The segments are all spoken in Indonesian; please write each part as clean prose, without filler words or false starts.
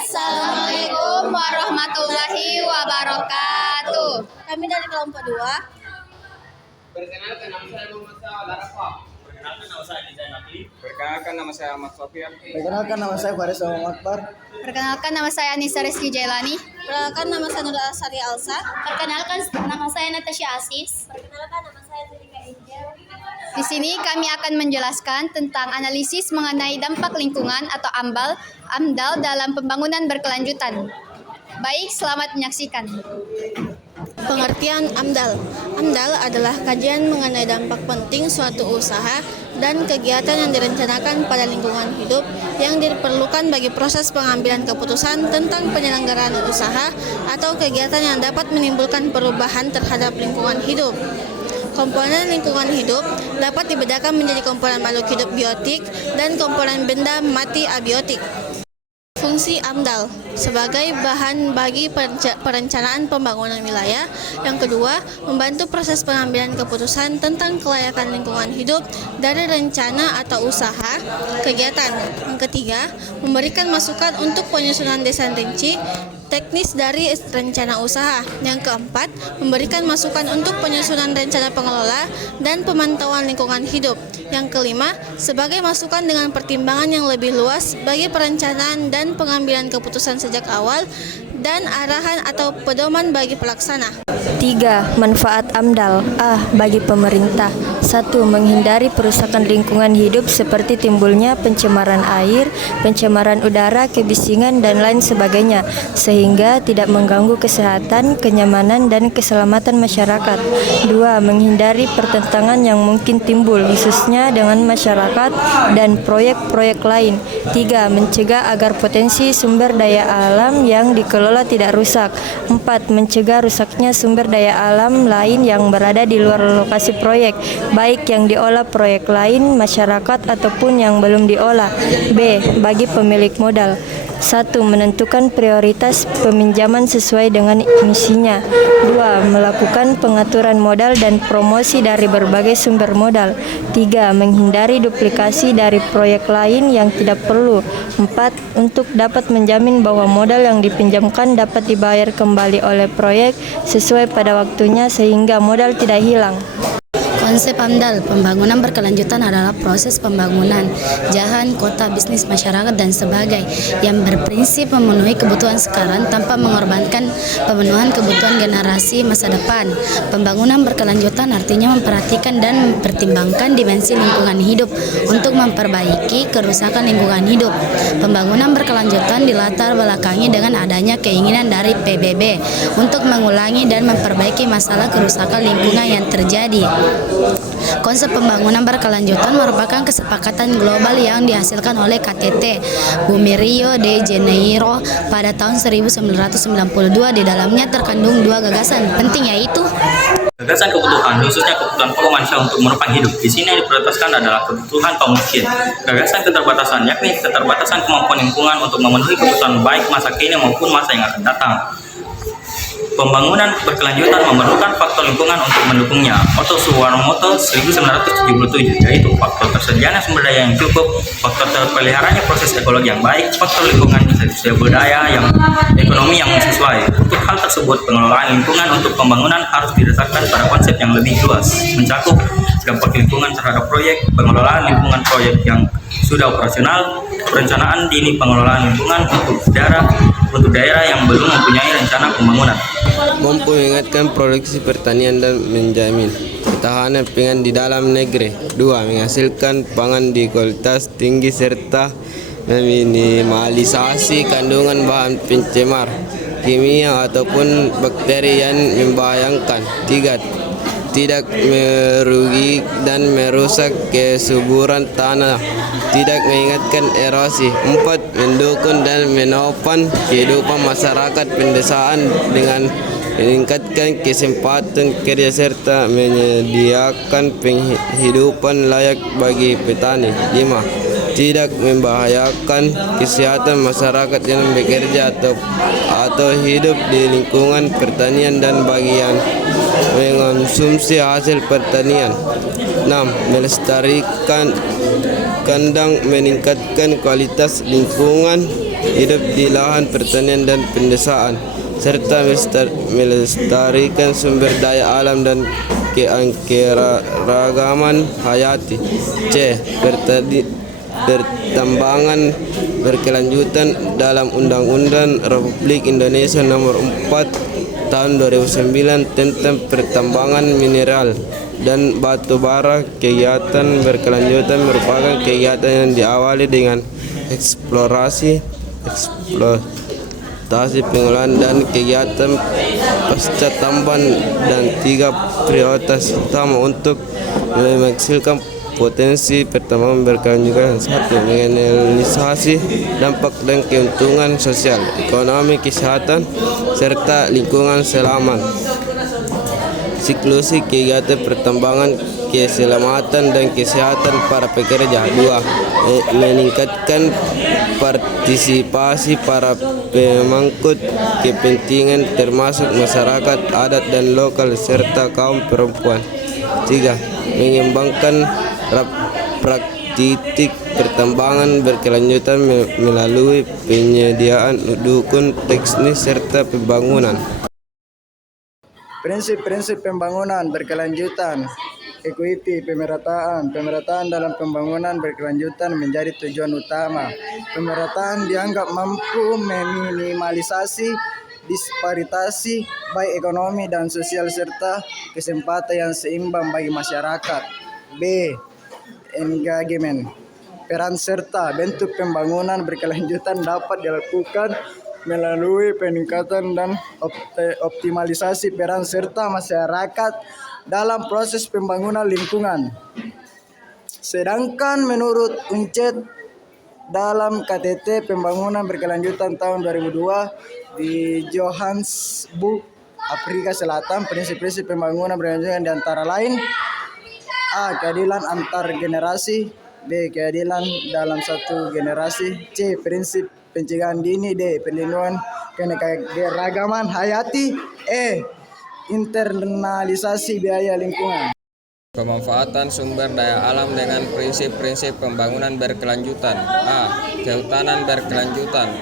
Assalamualaikum warahmatullahi wabarakatuh. Kami dari kelompok 2. Perkenalkan nama saya Muhammad Larafa. Perkenalkan nama saya Dizain Akli. Perkenalkan nama saya Ahmad Sofian. Perkenalkan nama saya Faris Muhammad Akbar. Perkenalkan nama saya Anissa Rizky Jailani. Perkenalkan nama saya Nurul Asari Alsa. Perkenalkan nama saya Natasha Asis. Perkenalkan nama saya Zurika Angel. Di sini kami akan menjelaskan tentang analisis mengenai dampak lingkungan atau AMDAL dalam pembangunan berkelanjutan. Baik, selamat menyaksikan. Pengertian AMDAL. AMDAL adalah kajian mengenai dampak penting suatu usaha dan kegiatan yang direncanakan pada lingkungan hidup yang diperlukan bagi proses pengambilan keputusan tentang penyelenggaraan usaha atau kegiatan yang dapat menimbulkan perubahan terhadap lingkungan hidup. Komponen lingkungan hidup dapat dibedakan menjadi komponen makhluk hidup biotik dan komponen benda mati abiotik. Fungsi AMDAL sebagai bahan bagi perencanaan pembangunan wilayah. Yang kedua, membantu proses pengambilan keputusan tentang kelayakan lingkungan hidup dari rencana atau usaha kegiatan. Yang ketiga, memberikan masukan untuk penyusunan desain rinci teknis dari rencana usaha. Yang keempat, memberikan masukan untuk penyusunan rencana pengelola dan pemantauan lingkungan hidup. Yang kelima, sebagai masukan dengan pertimbangan yang lebih luas bagi perencanaan dan pengambilan keputusan sejak awal dan arahan atau pedoman bagi pelaksana. 3. Manfaat AMDAL. A. Bagi pemerintah. 1. Menghindari perusakan lingkungan hidup seperti timbulnya pencemaran air, pencemaran udara, kebisingan, dan lain sebagainya, sehingga tidak mengganggu kesehatan, kenyamanan, dan keselamatan masyarakat. 2. Menghindari pertentangan yang mungkin timbul, khususnya dengan masyarakat dan proyek-proyek lain. 3. Mencegah agar potensi sumber daya alam yang dikelola tidak rusak. 4. Mencegah rusaknya sumber daya alam lain yang berada di luar lokasi proyek, baik yang diolah proyek lain, masyarakat, ataupun yang belum diolah. B. Bagi pemilik modal. 1. Menentukan prioritas peminjaman sesuai dengan misinya. 2. Melakukan pengaturan modal dan promosi dari berbagai sumber modal. 3. Menghindari duplikasi dari proyek lain yang tidak perlu. 4. Untuk dapat menjamin bahwa modal yang dipinjamkan dapat dibayar kembali oleh proyek sesuai pada waktunya sehingga modal tidak hilang. Konsep AMDAL, pembangunan berkelanjutan adalah proses pembangunan jalan, kota, bisnis, masyarakat, dan sebagainya yang berprinsip memenuhi kebutuhan sekarang tanpa mengorbankan pemenuhan kebutuhan generasi masa depan. Pembangunan berkelanjutan artinya memperhatikan dan mempertimbangkan dimensi lingkungan hidup untuk memperbaiki kerusakan lingkungan hidup. Pembangunan berkelanjutan dilatar belakangi dengan adanya keinginan dari PBB untuk mengulangi dan memperbaiki masalah kerusakan lingkungan yang terjadi. Konsep pembangunan berkelanjutan merupakan kesepakatan global yang dihasilkan oleh KTT Bumi Rio de Janeiro pada tahun 1992. Di dalamnya terkandung dua gagasan penting, yaitu Gagasan kebutuhan, khususnya kebutuhan pokok manusia untuk menopang hidup. Di sini yang diprioritaskan adalah kebutuhan kaum miskin. Gagasan keterbatasan, yakni keterbatasan kemampuan lingkungan untuk memenuhi kebutuhan baik masa kini maupun masa yang akan datang. Pembangunan berkelanjutan memerlukan faktor lingkungan untuk mendukungnya. Otto Suwarmoto 1977, yaitu faktor tersedianya sumber daya yang cukup, faktor terpeliharanya proses ekologi yang baik, faktor lingkungan sumber daya yang ekonomi yang sesuai. Untuk hal tersebut, pengelolaan lingkungan untuk pembangunan harus didasarkan pada konsep yang lebih luas, mencakup dampak lingkungan terhadap proyek, pengelolaan lingkungan proyek yang sudah operasional, perencanaan dini pengelolaan lingkungan untuk daerah yang belum mempunyai rencana pembangunan. Mampu meningkatkan produksi pertanian dan menjamin ketahanan pangan di dalam negeri. 2. Menghasilkan pangan di kualitas tinggi serta meminimalisasi kandungan bahan pencemar kimia ataupun bakteri yang membahayakan. 3. Tidak merugi dan merusak kesuburan tanah, tidak mengingatkan erosi. 4. Mendukung dan menopang kehidupan masyarakat pedesaan dengan meningkatkan kesempatan kerja serta menyediakan penghidupan layak bagi petani. 5. Tidak membahayakan kesehatan masyarakat yang bekerja atau hidup di lingkungan pertanian dan bagi yang mengonsumsi hasil pertanian. 6. Melestarikan kandang, meningkatkan kualitas lingkungan hidup di lahan pertanian dan pedesaan, serta melestarikan sumber daya alam dan keanekaragaman hayati. C. Pertambangan berkelanjutan dalam Undang-Undang Republik Indonesia Nomor 4 Tahun 2009 tentang pertambangan mineral dan batu bara. Kegiatan berkelanjutan merupakan kegiatan yang diawali dengan eksplorasi, pengolahan dan kegiatan pasca tambahan, dan 3 prioritas utama untuk memaksimalkan potensi pertambangan berkelanjutan. 1. Menganalisasi dampak dan keuntungan sosial, ekonomi, kesehatan, serta lingkungan selama siklus kegiatan pertambangan, keselamatan dan kesehatan para pekerja. 2. Meningkatkan partisipasi para pemangku kepentingan termasuk masyarakat adat dan lokal serta kaum perempuan. 3. Mengembangkan praktik pertambangan berkelanjutan melalui penyediaan dukun teknis serta pembangunan. Prinsip-prinsip pembangunan berkelanjutan, equity, pemerataan dalam pembangunan berkelanjutan menjadi tujuan utama. Pemerataan dianggap mampu meminimalisasi disparitas baik ekonomi dan sosial serta kesempatan yang seimbang bagi masyarakat. B. Engagement, peran serta bentuk pembangunan berkelanjutan dapat dilakukan melalui peningkatan dan optimalisasi peran serta masyarakat dalam proses pembangunan lingkungan. Sedangkan menurut UNCED dalam KTT Pembangunan Berkelanjutan tahun 2002 di Johannesburg, Afrika Selatan, prinsip-prinsip pembangunan berkelanjutan diantara lain: A. Keadilan antar generasi. B. Keadilan dalam satu generasi. C. Prinsip pencegahan dini. D. Perlindungan keanekaragaman hayati. E. Internalisasi biaya lingkungan. Pemanfaatan sumber daya alam dengan prinsip-prinsip pembangunan berkelanjutan. A. Kehutanan berkelanjutan.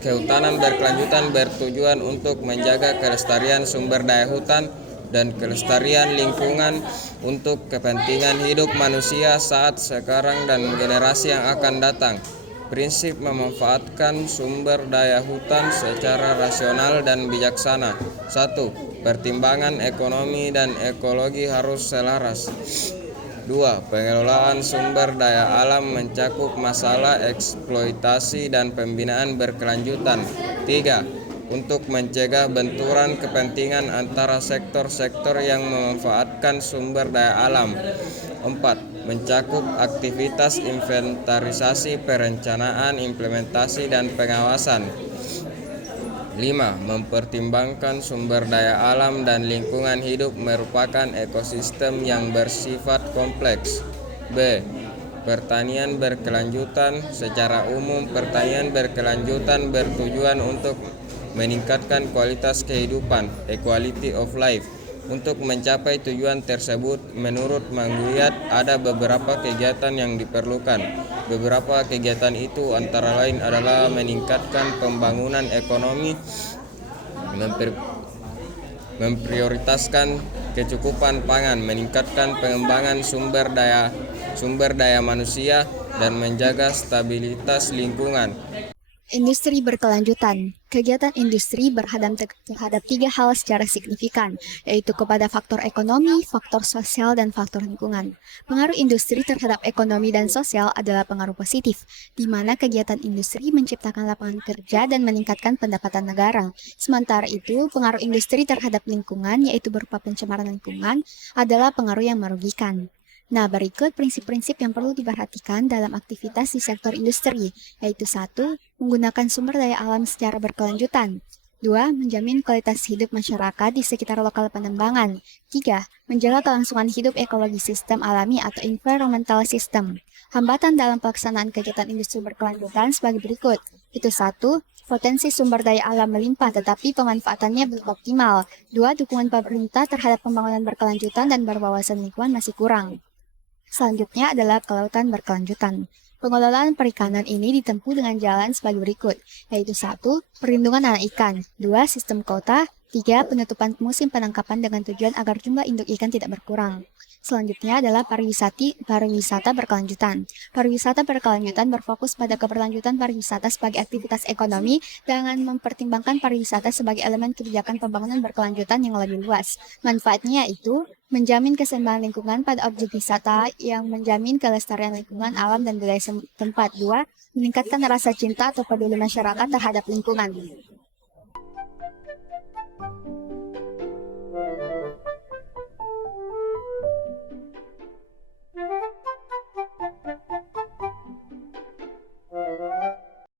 Kehutanan berkelanjutan bertujuan untuk menjaga kelestarian sumber daya hutan dan kelestarian lingkungan untuk kepentingan hidup manusia saat sekarang dan generasi yang akan datang. Prinsip memanfaatkan sumber daya hutan secara rasional dan bijaksana. 1. Pertimbangan ekonomi dan ekologi harus selaras. 2. Pengelolaan sumber daya alam mencakup masalah eksploitasi dan pembinaan berkelanjutan. 3. Untuk mencegah benturan kepentingan antara sektor-sektor yang memanfaatkan sumber daya alam. 4. Mencakup aktivitas inventarisasi, perencanaan, implementasi, dan pengawasan. 5. Mempertimbangkan sumber daya alam dan lingkungan hidup merupakan ekosistem yang bersifat kompleks. B. Pertanian berkelanjutan. Secara umum, pertanian berkelanjutan bertujuan untuk meningkatkan kualitas kehidupan, equality of life. Untuk mencapai tujuan tersebut, menurut Mangguyat, ada beberapa kegiatan yang diperlukan. Beberapa kegiatan itu antara lain adalah meningkatkan pembangunan ekonomi, memprioritaskan kecukupan pangan, meningkatkan pengembangan sumber daya manusia, dan menjaga stabilitas lingkungan. Industri berkelanjutan. Kegiatan industri terhadap 3 hal secara signifikan, yaitu kepada faktor ekonomi, faktor sosial, dan faktor lingkungan. Pengaruh industri terhadap ekonomi dan sosial adalah pengaruh positif, di mana kegiatan industri menciptakan lapangan kerja dan meningkatkan pendapatan negara. Sementara itu, pengaruh industri terhadap lingkungan, yaitu berupa pencemaran lingkungan, adalah pengaruh yang merugikan. Nah, berikut prinsip-prinsip yang perlu diperhatikan dalam aktivitas di sektor industri, yaitu 1. Menggunakan sumber daya alam secara berkelanjutan. 2. Menjamin kualitas hidup masyarakat di sekitar lokal penambangan. 3. Menjaga kelangsungan hidup ekologi sistem alami atau environmental system. Hambatan dalam pelaksanaan kegiatan industri berkelanjutan sebagai berikut, yaitu 1. Potensi sumber daya alam melimpah tetapi pemanfaatannya belum optimal. 2. Dukungan pemerintah terhadap pembangunan berkelanjutan dan berwawasan lingkungan masih kurang. Selanjutnya adalah kelautan berkelanjutan. Pengelolaan perikanan ini ditempuh dengan jalan sebagai berikut, yaitu 1. Perlindungan anak ikan, 2. Sistem kuota, 3. Penutupan musim penangkapan dengan tujuan agar jumlah induk ikan tidak berkurang. Selanjutnya adalah pariwisata berkelanjutan. Pariwisata berkelanjutan berfokus pada keberlanjutan pariwisata sebagai aktivitas ekonomi dengan mempertimbangkan pariwisata sebagai elemen kebijakan pembangunan berkelanjutan yang lebih luas. Manfaatnya yaitu menjamin keseimbangan lingkungan pada objek wisata yang menjamin kelestarian lingkungan alam dan budaya setempat. 2. Meningkatkan rasa cinta atau peduli masyarakat terhadap lingkungan.